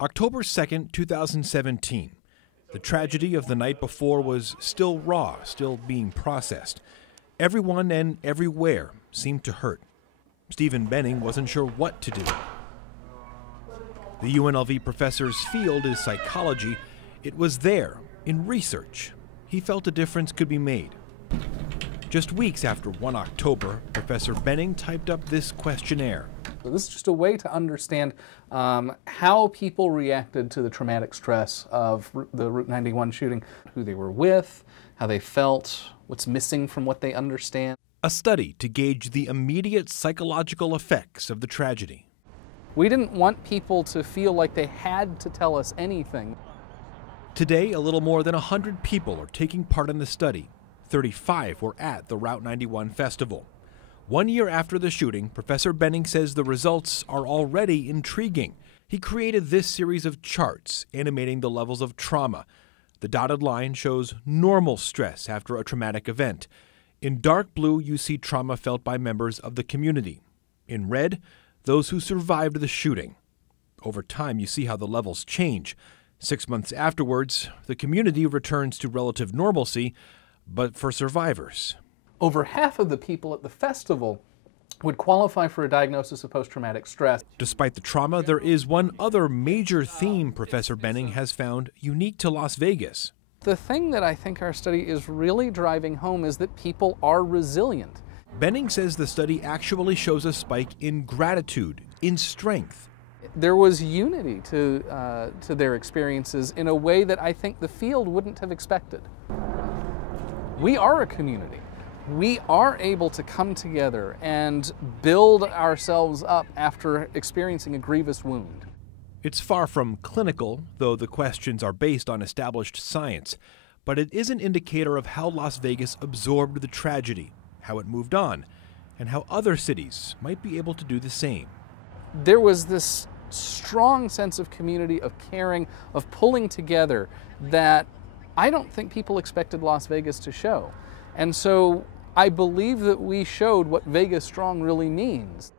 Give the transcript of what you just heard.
October 2nd, 2017. The tragedy of the night before was still raw, still being processed. Everyone and everywhere seemed to hurt. Stephen Benning wasn't sure what to do. The UNLV professor's field is psychology. It was there, in research. He felt a difference could be made. Just weeks after 1 October, Professor Benning typed up this questionnaire. So this is just a way to understand how people reacted to the traumatic stress of the Route 91 shooting, who they were with, how they felt, what's missing from what they understand. A study to gauge the immediate psychological effects of the tragedy. We didn't want people to feel like they had to tell us anything. Today, a little more than 100 people are taking part in the study. 35 were at the Route 91 festival. 1 year after the shooting, Professor Benning says the results are already intriguing. He created this series of charts animating the levels of trauma. The dotted line shows normal stress after a traumatic event. In dark blue, you see trauma felt by members of the community. In red, those who survived the shooting. Over time, you see how the levels change. 6 months afterwards, the community returns to relative normalcy, but for survivors. Over half of the people at the festival would qualify for a diagnosis of post-traumatic stress. Despite the trauma, there is one other major theme Professor Benning has found unique to Las Vegas. The thing that I think our study is really driving home is that people are resilient. Benning says the study actually shows a spike in gratitude, in strength. There was unity to their experiences in a way that I think the field wouldn't have expected. We are a community. We are able to come together and build ourselves up after experiencing a grievous wound. It's far from clinical, though the questions are based on established science, but it is an indicator of how Las Vegas absorbed the tragedy, how it moved on, and how other cities might be able to do the same. There was this strong sense of community, of caring, of pulling together that I don't think people expected Las Vegas to show. And so I believe that we showed what Vegas Strong really means.